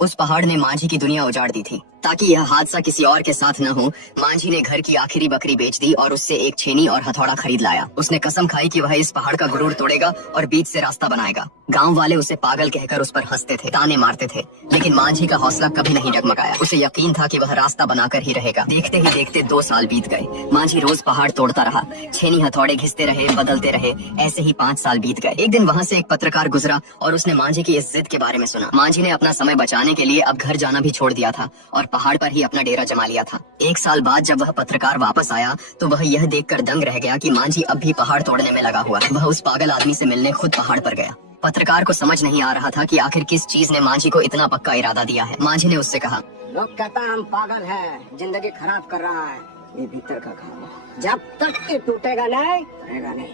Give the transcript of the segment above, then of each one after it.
उस पहाड़ ने मांझी की दुनिया उजाड़ दी थी। ताकि यह हादसा किसी और के साथ न हो, मांझी ने घर की आखिरी बकरी बेच दी और उससे एक छेनी और हथौड़ा खरीद लाया। उसने कसम खाई कि वह इस पहाड़ का गुरूर तोड़ेगा और बीच से रास्ता बनाएगा। गांव वाले उसे पागल कहकर उस पर हंसते थे, ताने मारते थे, लेकिन मांझी का हौसला कभी नहीं डगमगाया। उसे यकीन था कि वह रास्ता बनाकर ही रहेगा। देखते ही देखते 2 साल बीत गए। मांझी रोज पहाड़ तोड़ता रहा, छेनी हथौड़े घिसते रहे, बदलते रहे। ऐसे ही 5 साल बीत गए। एक दिन वहाँ से एक पत्रकार गुजरा और उसने मांझी की इस जिद के बारे में सुना। मांझी ने अपना समय बचाने के लिए अब घर जाना भी छोड़ दिया था और पहाड़ पर ही अपना डेरा जमा लिया था। 1 साल बाद जब वह पत्रकार वापस आया तो वह यह देखकर दंग रह गया कि मांझी अब भी पहाड़ तोड़ने में लगा हुआ है। वह उस पागल आदमी से मिलने खुद पहाड़ पर गया। पत्रकार को समझ नहीं आ रहा था कि आखिर किस चीज ने मांझी को इतना पक्का इरादा दिया है। मांझी ने उससे कहा, लोग कहता हम पागल है, जिंदगी खराब कर रहा है। ये भीतर का काम है, जब तक ये टूटेगा नहीं रहेगा नहीं।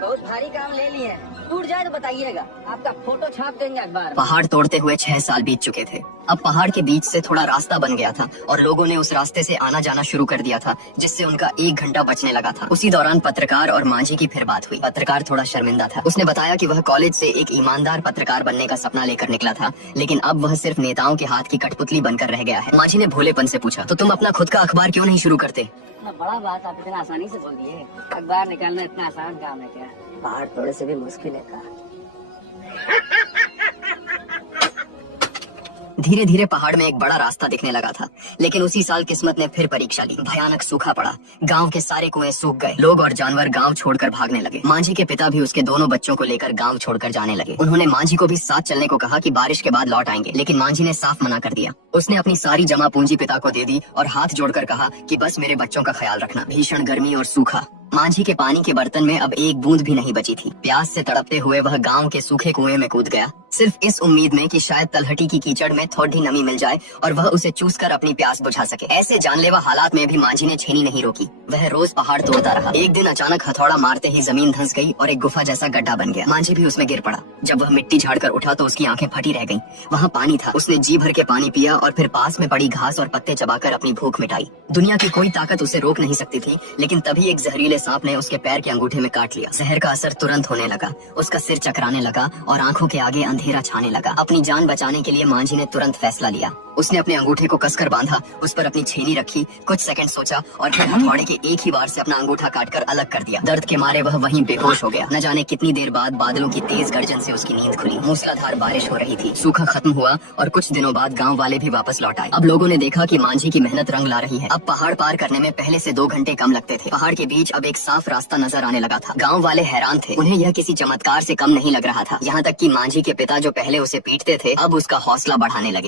बहुत भारी काम ले लिए, टूट जाए तो बताइएगा, आपका फोटो छाप देंगे अखबार। पहाड़ तोड़ते हुए 6 साल बीत चुके थे। अब पहाड़ के बीच से थोड़ा रास्ता बन गया था और लोगों ने उस रास्ते से आना जाना शुरू कर दिया था, जिससे उनका 1 घंटा बचने लगा था। उसी दौरान पत्रकार और मांझी की फिर बात हुई। पत्रकार थोड़ा शर्मिंदा था। उसने बताया कि वह कॉलेज से एक ईमानदार पत्रकार बनने का सपना लेकर निकला था, लेकिन अब वह सिर्फ नेताओं के हाथ की कठपुतली बनकर रह गया है। मांझी ने भोलेपन से पूछा, तो तुम अपना खुद का अखबार क्यों नहीं शुरू करते? बड़ा बात आप इतना आसानी से बोल दिए। अखबार निकालना इतना आसान काम है क्या? पहाड़ तोड़े से भी मुश्किल है का? धीरे धीरे पहाड़ में एक बड़ा रास्ता दिखने लगा था, लेकिन उसी साल किस्मत ने फिर परीक्षा ली। भयानक सूखा पड़ा। गांव के सारे कुएं सूख गए। लोग और जानवर गांव छोड़कर भागने लगे। मांझी के पिता भी उसके दोनों बच्चों को लेकर गांव छोड़कर जाने लगे। उन्होंने मांझी को भी साथ चलने को कहा कि बारिश के बाद लौट आएंगे, लेकिन मांझी ने साफ मना कर दिया। उसने अपनी सारी जमा पूंजी पिता को दे दी और हाथ जोड़कर कहा कि बस मेरे बच्चों का ख्याल रखना। भीषण गर्मी और सूखा। मांझी के पानी के बर्तन में अब एक बूंद भी नहीं बची थी। प्यास से तड़पते हुए वह गांव के सूखे कुएं में कूद गया, सिर्फ इस उम्मीद में कि शायद तलहटी की कीचड़ में थोड़ी नमी मिल जाए और वह उसे चूसकर अपनी प्यास बुझा सके। ऐसे जानलेवा हालात में भी मांझी ने छेनी नहीं रोकी। वह रोज पहाड़ तोड़ता रहा। एक दिन अचानक हथौड़ा मारते ही जमीन धंस गई और एक गुफा जैसा गड्ढा बन गया। मांझी भी उसमें गिर पड़ा। जब वह मिट्टी झाड़कर उठा तो उसकी आंखें फटी रह गईं। वहाँ पानी था। उसने जी भर के पानी पिया और फिर पास में पड़ी घास और पत्ते चबाकर अपनी भूख मिटाई। दुनिया की कोई ताकत उसे रोक नहीं सकती थी, लेकिन तभी एक जहरीले सांप ने उसके पैर के अंगूठे में काट लिया। जहर का असर तुरंत होने लगा। उसका सिर चकराने लगा और आंखों के आगे अंधेरा छाने लगा। अपनी जान बचाने के लिए मांझी ने तुरंत फैसला लिया। उसने अपने अंगूठे को कसकर बांधा, उस पर अपनी छेनी रखी, कुछ सेकंड सोचा और फिर हथौड़े के एक ही बार से अपना अंगूठा काटकर अलग कर दिया। दर्द के मारे वह वहीं बेहोश हो गया। न जाने कितनी देर बाद बादलों की तेज गर्जन से उसकी नींद खुली। मूसलाधार बारिश हो रही थी। सूखा खत्म हुआ और कुछ दिनों बाद गांव वाले भी वापस लौट आए। अब लोगों ने देखा कि मांझी की मेहनत रंग ला रही है। अब पहाड़ पार करने में पहले से 2 घंटे कम लगते थे। पहाड़ के बीच अब एक साफ रास्ता नजर आने लगा था। गाँव वाले हैरान थे। उन्हें यह किसी चमत्कार से कम नहीं लग रहा था। यहाँ तक कि मांझी के पिता जो पहले उसे पीटते थे अब उसका हौसला बढ़ाने लगे।